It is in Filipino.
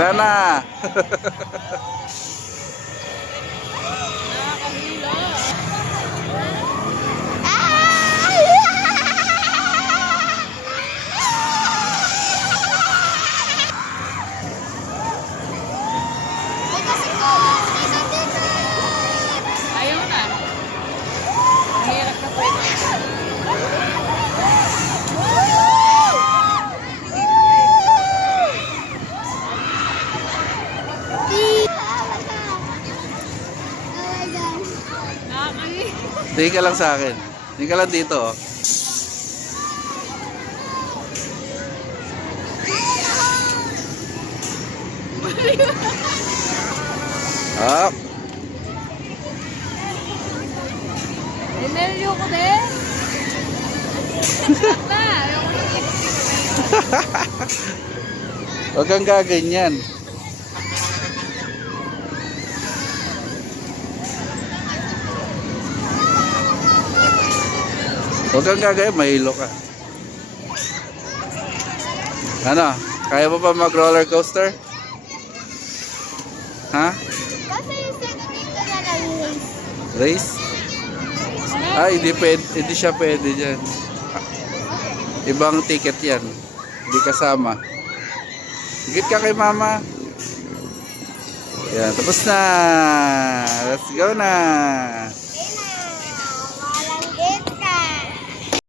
Wala na. Ayaw na. Mahirap na po ito. Tingin ka lang sa akin. Tingin ka lang dito. Oh. Up. Nervyo ko din. Na, ayaw ko na. Huwag kang gaganyan. Huwag kang gagawin, mahilo ka. Ano? Kaya mo pa mag-roller coaster? Ha? Kasi yung second dito na lang Race? Ay, hindi siya pwede dyan. Ibang ticket yan. Hindi kasama. Higit ka kay mama. Yan, tapos na. Let's go na.